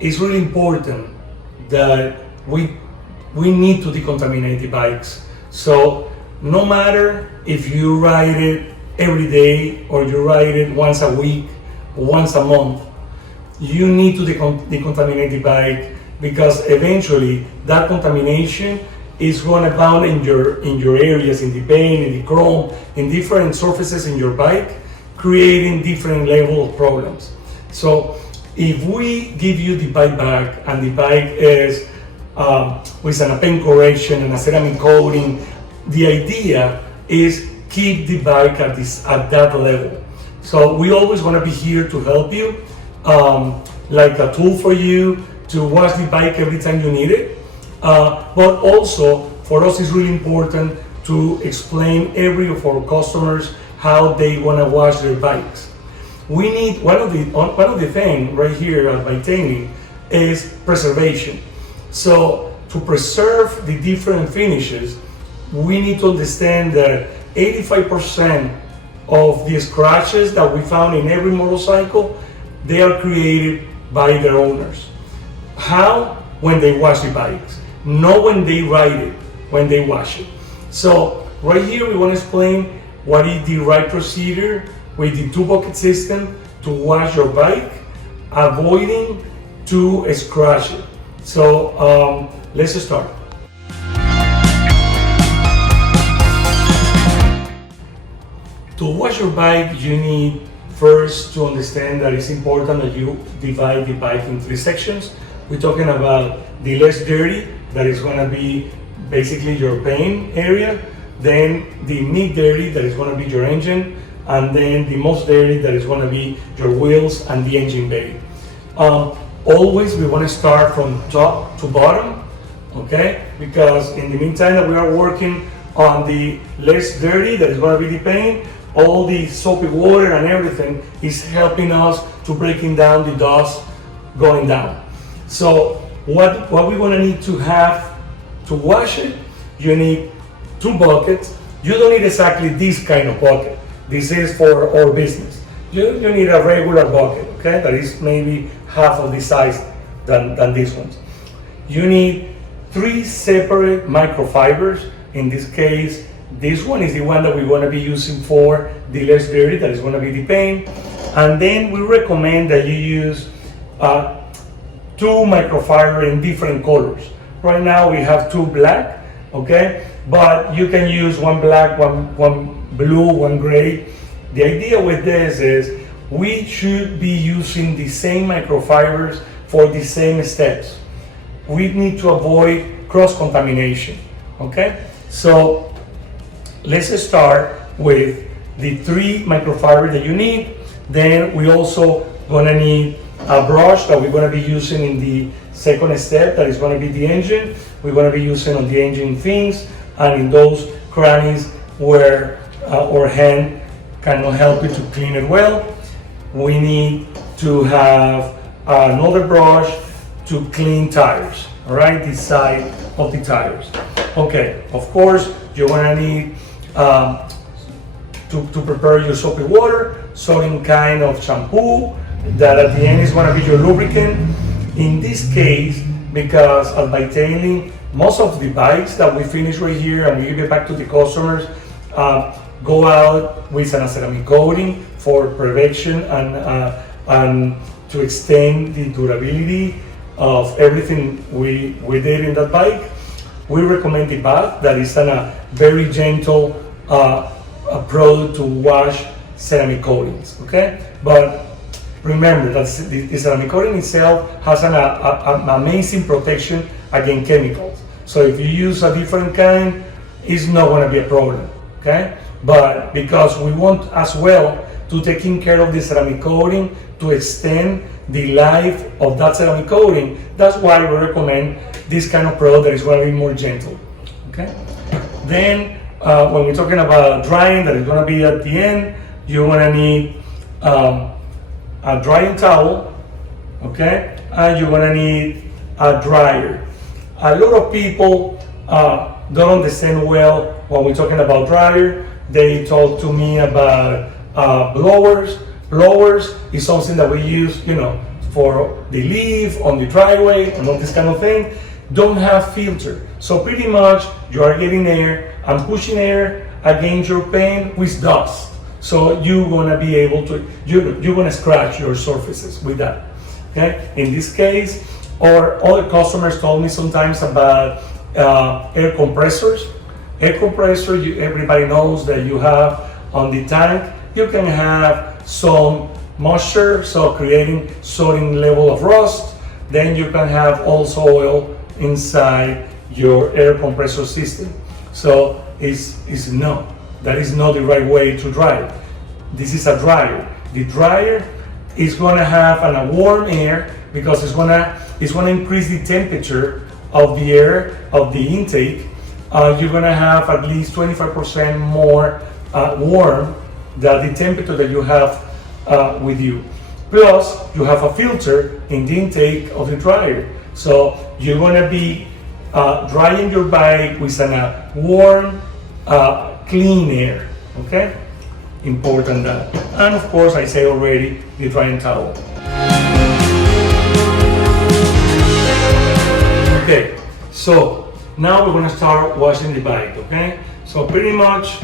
it's really important that we need to decontaminate the bikes. So no matter if you ride it every day or you ride it once a week or once a month, you need to decontaminate the bike, because eventually that contamination is going to bound in your areas, in the paint, in the chrome, in different surfaces in your bike, creating different level of problems. So if we give you the bike back and the bike is with a paint correction and a ceramic coating, the idea is keep the bike at that level. So we always want to be here to help you, like a tool for you to wash the bike every time you need it. But also for us it's really important to explain every of our customers how they want to wash their bikes. We need one of the things right here at Biketailing is preservation. So to preserve the different finishes, we need to understand that 85% of the scratches that we found in every motorcycle, they are created by their owners. How? When they wash the bikes, not when they ride it, when they wash it. So right here we want to explain what is the right procedure with the 2-bucket system to wash your bike, avoiding to scratch it. So let's start. To wash your bike, you need first to understand that it's important that you divide the bike in 3 sections. We're talking about the less dirty, that is going to be basically your paint area, then the mid dirty, that is going to be your engine, and then the most dirty, that is going to be your wheels and the engine bay. Always we want to start from top to bottom, okay? Because in the meantime that we are working on the less dirty, that is going to be the paint, all the soapy water and everything is helping us to breaking down the dust going down. So what we're going to need to have to wash it, you need 2 buckets. You don't need exactly this kind of bucket. This is for our business. You need a regular bucket, okay? That is maybe half of the size than these ones. You need 3 separate microfibers. In this case, this one is the one that we're going to be using for the less dirty, that is going to be the paint. And then we recommend that you use 2 microfiber in different colors. Right now we have 2 black, okay? But you can use 1 black, one blue, 1 gray. The idea with this is we should be using the same microfibers for the same steps. We need to avoid cross-contamination, okay? So let's start with the 3 microfibers that you need. Then we also gonna need a brush that we're gonna be using in the second step, that is gonna be the engine. We're gonna be using on the engine fins and in those crannies where our hand cannot help it to clean it well. We need to have another brush to clean tires, all right, the side of the tires. Okay, of course, you're gonna need to prepare your soapy water, some kind of shampoo that at the end is gonna be your lubricant. In this case, because at Biketailing, most of the bikes that we finish right here and we give it back to the customers go out with a ceramic coating for prevention and to extend the durability of everything we did in that bike. We recommend the bath that is a very gentle product to wash ceramic coatings, okay? But remember that the ceramic coating itself has an amazing protection against chemicals. So if you use a different kind, it's not going to be a problem, okay? But because we want as well to taking care of the ceramic coating to extend the life of that ceramic coating, that's why we recommend this kind of product that is going to be more gentle, okay? Then when we're talking about drying, that is going to be at the end, you're going to need a drying towel, okay? And you're going to need a dryer. A lot of people don't understand well when we're talking about dryer. They talk to me about blowers. Blowers is something that we use, for the leaf on the driveway and all this kind of thing don't have filter. So pretty much you are getting air and pushing air against your paint with dust. So you're gonna be able to, you're gonna scratch your surfaces with that. Okay. In this case, or other customers told me sometimes about air compressors. Air compressor, everybody knows that you have on the tank. You can have some moisture, so creating certain level of rust. Then you can have also oil inside your air compressor system. So that is not the right way to dry it. This is a dryer. The dryer is gonna have a warm air because it's gonna increase the temperature of the air, of the intake. You're gonna have at least 25% more warm than the temperature that you have with you. Plus, you have a filter in the intake of the dryer. So you're gonna be drying your bike with a warm, clean air, okay? Important that. And of course, I say already, the drying towel. Okay, so now we're gonna start washing the bike, okay? So pretty much,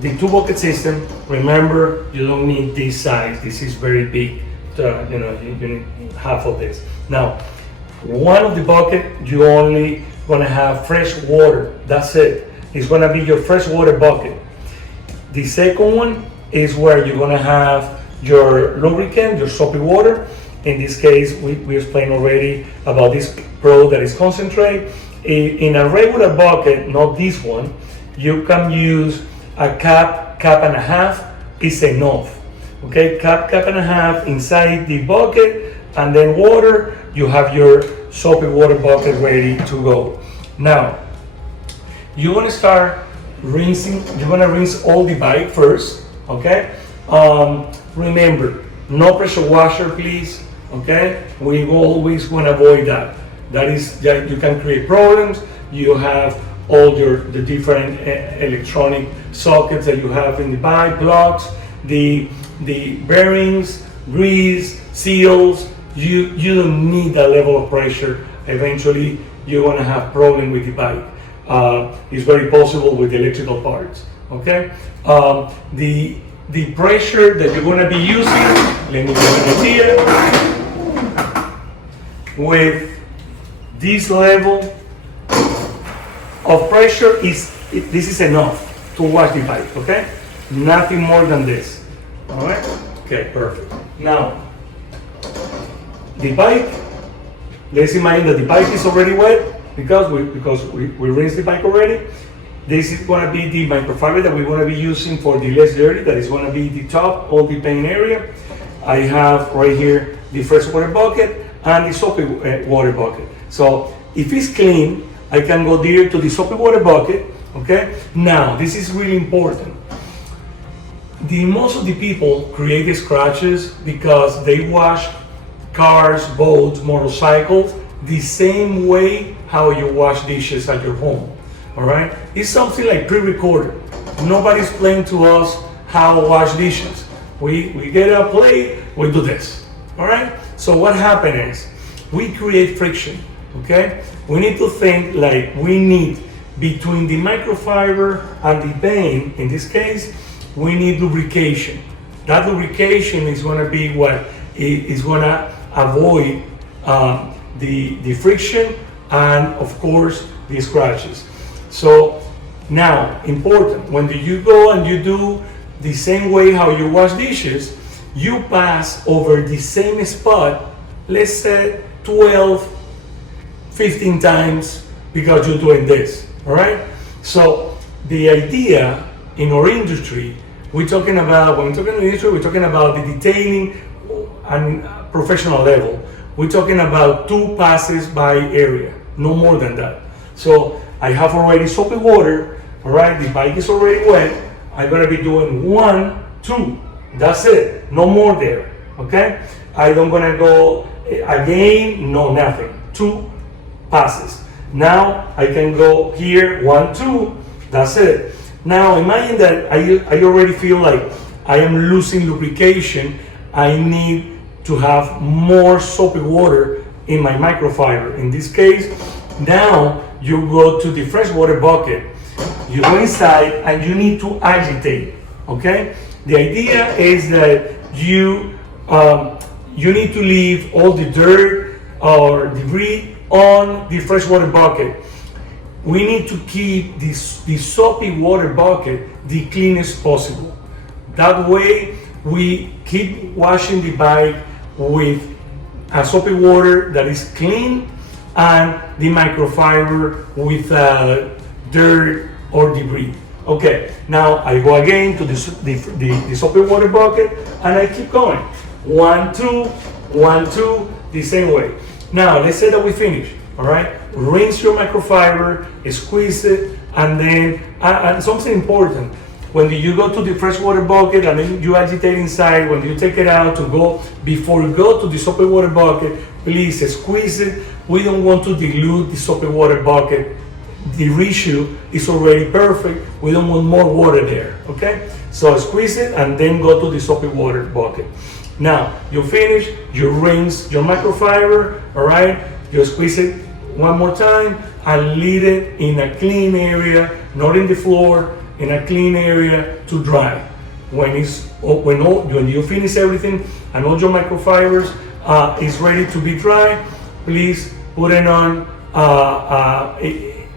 the 2-bucket system, remember, you don't need this size. This is very big, you need half of this. Now, one of the bucket, you only gonna have fresh water, that's it. It's gonna be your fresh water bucket. The second one is where you're gonna have your lubricant, your soapy water. In this case, we explained already about this product that is concentrate. In a regular bucket, not this one, you can use a cup and a half is enough. Okay, cup and a half inside the bucket, and then water, you have your soapy water bucket ready to go. Now, you're gonna start rinsing, you're gonna rinse all the bike first, okay? Remember, no pressure washer, please, okay? We always wanna avoid that. That you can create problems. You have all the different electronic sockets that you have in the bike, plugs, the bearings, grease, seals. You don't need that level of pressure. Eventually, you're gonna have problem with the bike. It's very possible with the electrical parts, okay? The pressure that you're gonna be using, let me give you an idea. With this level of pressure, this is enough to wash the bike, okay? Nothing more than this, all right? Okay, perfect. Now, the bike, let's imagine that the bike is already wet because we rinsed the bike already. This is going to be the microfiber that we're going to be using for the less dirty. That is going to be the top of the paint area. I have right here the fresh water bucket and the soapy water bucket. So if it's clean, I can go there to the soapy water bucket. Okay. Now this is really important. Most of the people create the scratches because they wash cars, boats, motorcycles the same way how you wash dishes at your home. All right, it's something like pre-recorded. Nobody's playing to us how to wash dishes. We get a plate, we do this. All right. So what happens is we create friction. Okay. We need to think like we need between the microfiber and the paint. In this case, we need lubrication. That lubrication is going to be what is going to avoid the friction and of course the scratches. So now, important, when you go and you do the same way how you wash dishes, you pass over the same spot, let's say 12, 15 times because you're doing this, all right? So the idea in our industry, when we're talking about the detailing and professional level, we're talking about 2 passes by area, no more than that. So I have already soapy water, all right, the bike is already wet. I'm gonna be doing 1, 2, that's it, no more there, okay? I don't gonna go again, no, nothing, 2 passes. Now I can go here, 1, 2, that's it. Now imagine that I already feel like I am losing lubrication. I need to have more soapy water in my microfiber. In this case, now you go to the freshwater bucket, you go inside and you need to agitate, okay? The idea is that you need to leave all the dirt or debris on the freshwater bucket. We need to keep the soapy water bucket the cleanest possible. That way, we keep washing the bike with a soapy water that is clean and the microfiber with dirt or debris. Okay, now I go again to the soapy water bucket and I keep going. 1, 2, 1, 2, the same way. Now, let's say that we finish, all right? Rinse your microfiber, squeeze it, and then, and something important, when you go to the freshwater bucket and then you agitate inside, when you take it out to go, before you go to the soapy water bucket, please squeeze it. We don't want to dilute the soapy water bucket. The ratio is already perfect. We don't want more water there, okay? So squeeze it and then go to the soapy water bucket. Now, you finish, you rinse your microfiber, all right? You squeeze it one more time and leave it in a clean area, not in the floor, in a clean area to dry. When you finish everything and all your microfibers is ready to be dry, please put it on,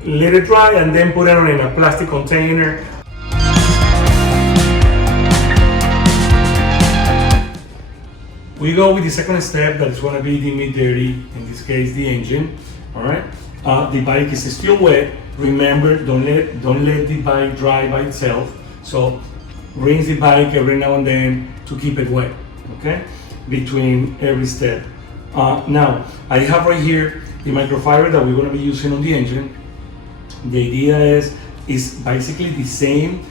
let it dry and then put it on in a plastic container. We go with the second step, that is going to be the mid-dirty, in this case the engine. All right, the bike is still wet. Remember, don't let the bike dry by itself. So rinse the bike every now and then to keep it wet. Okay, between every step. Now I have right here the microfiber that we're going to be using on the engine. The idea is basically the same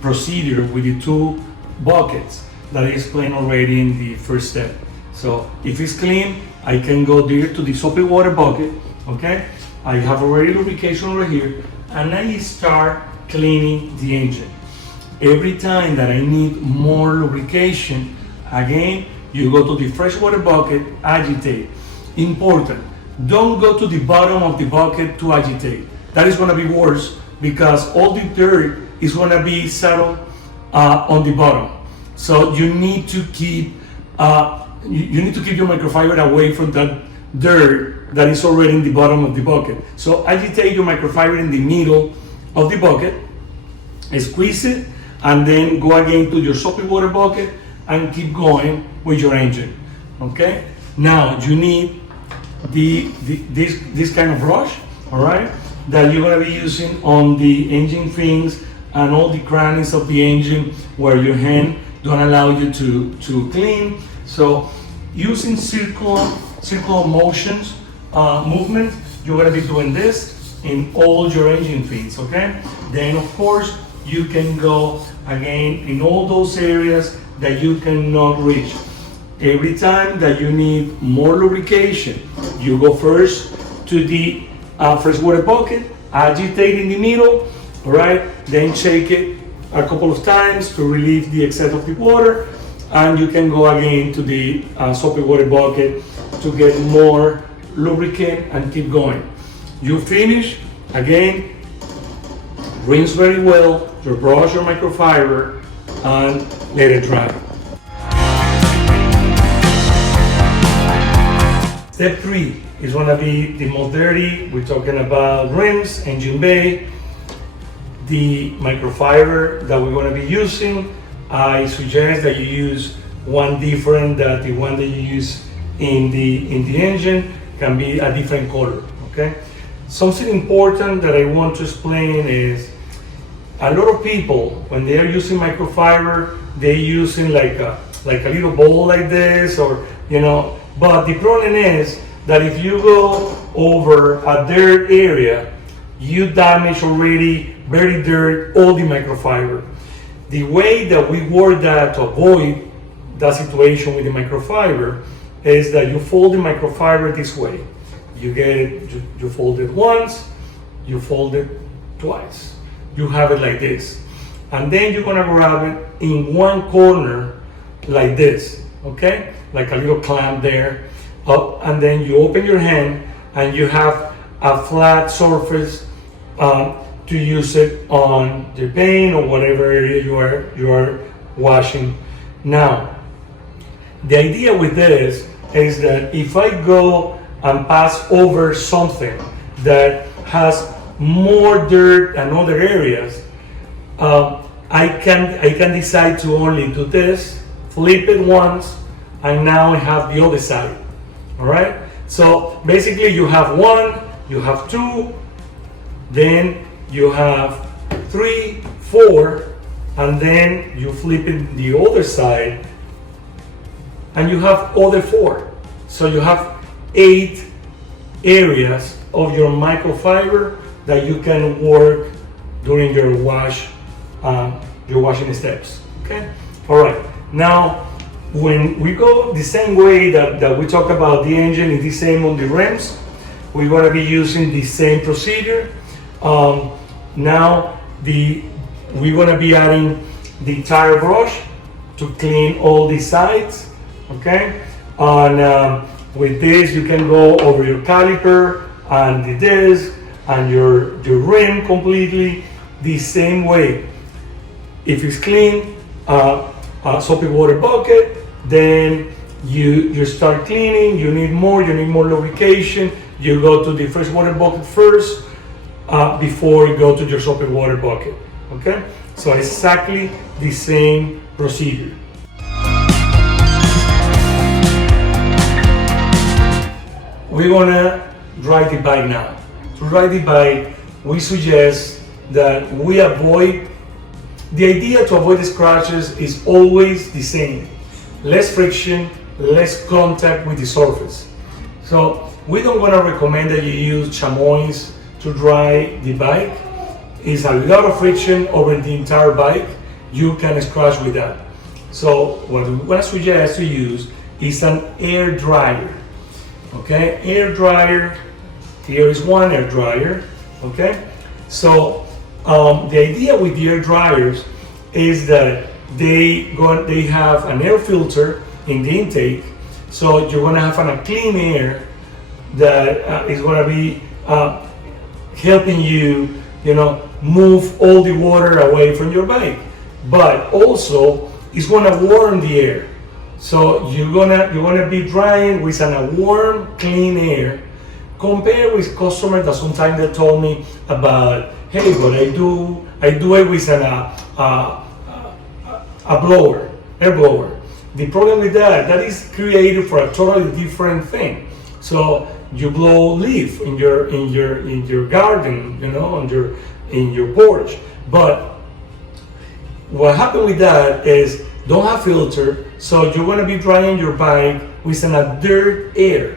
procedure with the two buckets that I explained already in the first step. So if it's clean, I can go there to the soapy water bucket, okay? I have already lubrication over here, and I start cleaning the engine. Every time that I need more lubrication, again, you go to the freshwater bucket, agitate. Important, don't go to the bottom of the bucket to agitate. That is gonna be worse because all the dirt is gonna be settled on the bottom. So you need to keep your microfiber away from that dirt that is already in the bottom of the bucket. So agitate your microfiber in the middle of the bucket, squeeze it, and then go again to your soapy water bucket and keep going with your engine. Okay? Now you need this kind of brush, all right, that you're gonna be using on the engine fins and all the crannies of the engine where your hand don't allow you to clean. So using circular motions, movement, you're gonna be doing this in all your engine fins, okay? Then of course, you can go again in all those areas that you cannot reach. Every time that you need more lubrication, you go first to the freshwater bucket, agitate in the middle, all right? Then shake it a couple of times to relieve the excess of the water, and you can go again to the soapy water bucket to get more lubricant and keep going. You finish, again, rinse very well, your brush, your microfiber, and let it dry. Step 3 is going to be the most dirty. We're talking about rims, engine bay, the microfiber that we're going to be using. I suggest that you use one different than the one that you use in the engine. Can be a different color, okay? Something important that I want to explain is a lot of people, when they are using microfiber, they're using like a little bowl like this, or but the problem is that if you go over a dirt area, you damage already very dirt all the microfiber. The way that we work that to avoid that situation with the microfiber is that you fold the microfiber this way. You get it, you fold it once, you fold it twice. You have it like this. And then you're gonna grab it in one corner like this, okay? like a little clamp there, and then you open your hand and you have a flat surface to use it on the paint or whatever area you are washing. Now, the idea with this is that if I go and pass over something that has more dirt than other areas, I can decide to only do this, flip it once, and now I have the other side. All right. So basically, you have one, you have two, then you have 3, 4, and then you flip it the other side, and you have other 4. So you have 8 areas of your microfiber that you can work during your washing steps. Okay. All right. Now, when we go the same way that we talk about the engine, is the same on the rims. We're going to be using the same procedure. Now we're going to be adding the tire brush to clean all the sides. Okay. And with this, you can go over your caliper and the disc and your rim completely the same way. If it's clean, soapy water bucket, then you start cleaning. You need more lubrication. You go to the fresh water bucket first before you go to your soapy water bucket. Okay, so exactly the same procedure. We're gonna ride the bike now. To ride the bike, we suggest that we avoid. The idea to avoid the scratches is always the same. Less friction, less contact with the surface. So we don't want to recommend that you use chamois to dry the bike. It's a lot of friction over the entire bike. You can scratch with that. So what we want to suggest to use is an air dryer. Okay, air dryer. Here is one air dryer. Okay, so the idea with the air dryers is that they have an air filter in the intake, so you're going to have a clean air that is going to be helping you, move all the water away from your bike. But also, it's going to warm the air, so you're gonna be drying with a warm, clean air. Compared with customers that sometimes they told me about, hey, but I do it with a blower, air blower. The problem with that is created for a totally different thing. So you blow leaf in your garden, in your porch. But what happened with that is don't have filter, so you're going to be drying your bike with a dirt air.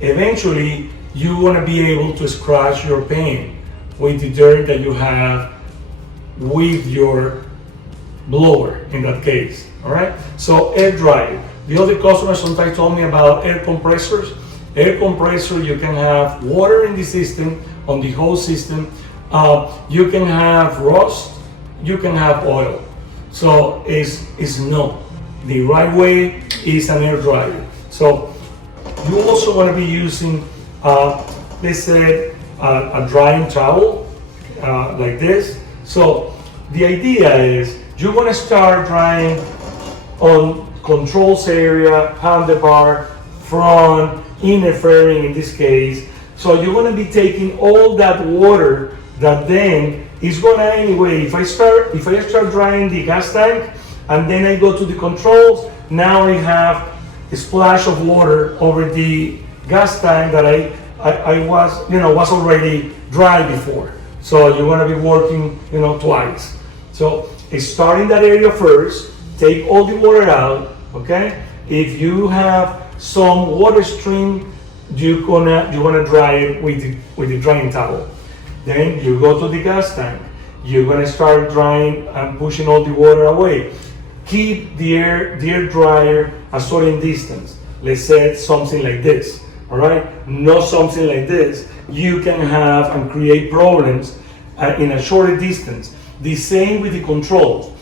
Eventually, you're going to be able to scratch your paint with the dirt that you have with your blower in that case. All right. So air dryer. The other customers sometimes told me about air compressors. Air compressor, you can have water in the system, on the whole system. You can have rust. You can have oil. So it's no. The right way is an air dryer. So you also want to be using, let's say, a drying towel like this. So the idea is you want to start drying on controls area, handlebar, front, inner fairing in this case. So you're going to be taking all that water that then is going to anyway. If I start drying the gas tank and then I go to the controls, now I have a splash of water over the gas tank that I was already dry before. So you're going to be working twice. So start in that area first, take all the water out. Okay, if you have some water stream, you're gonna dry it with the drying towel. Then you go to the gas tank. You're gonna start drying and pushing all the water away. Keep the air dryer a certain distance. Let's say something like this. All right, not something like this. You can have and create problems in a shorter distance. The same with the controls.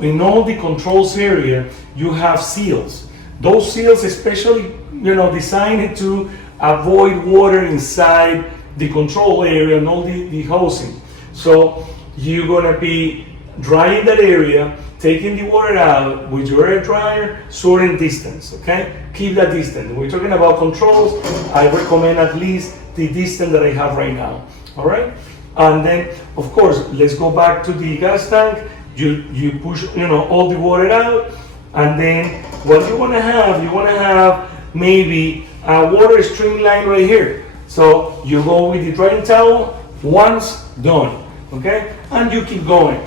In all the controls area, you have seals. Those seals especially, designed to avoid water inside the control area and all the hosing. So you're gonna be drying that area, taking the water out with your air dryer, certain distance, okay? Keep that distance. When we're talking about controls, I recommend at least the distance that I have right now, all right? And then, of course, let's go back to the gas tank. You push, all the water out, and then what you wanna have maybe a water streamline right here. So you go with the drying towel, once, done, okay? And you keep going,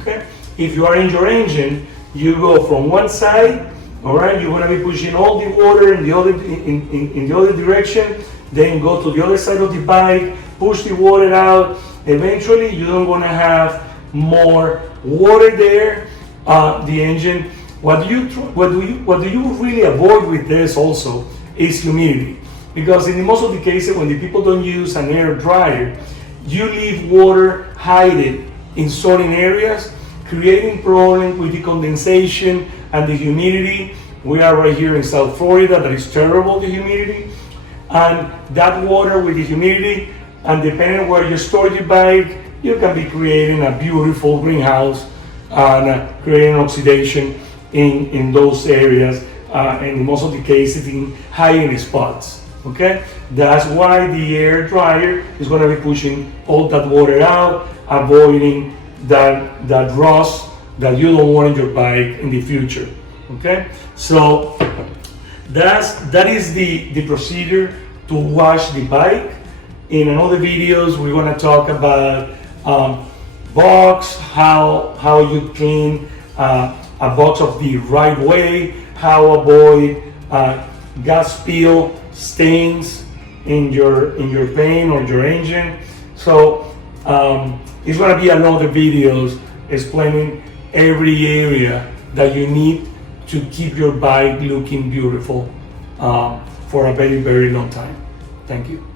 okay? If you are in your engine, you go from one side, all right? You're gonna be pushing all the water in the other direction, then go to the other side of the bike, push the water out. Eventually, you don't wanna have more water there. The engine. What do you really avoid with this also is humidity, because in most of the cases when the people don't use an air dryer, you leave water hidden in certain areas, creating problems with the condensation and the humidity. We are right here in South Florida, that is terrible, the humidity, and that water with the humidity, and depending on where you store your bike, you can be creating a beautiful greenhouse and creating oxidation in those areas, and in most of the cases in high-end spots, okay? That's why the air dryer is gonna be pushing all that water out, avoiding that rust that you don't want in your bike in the future, okay? So that is the procedure to wash the bike. In another videos, we're gonna talk about box, how you clean a box of the right way, how avoid gas spill stains in your paint or your engine. So it's gonna be another videos explaining every area that you need to keep your bike looking beautiful for a very, very long time. Thank you.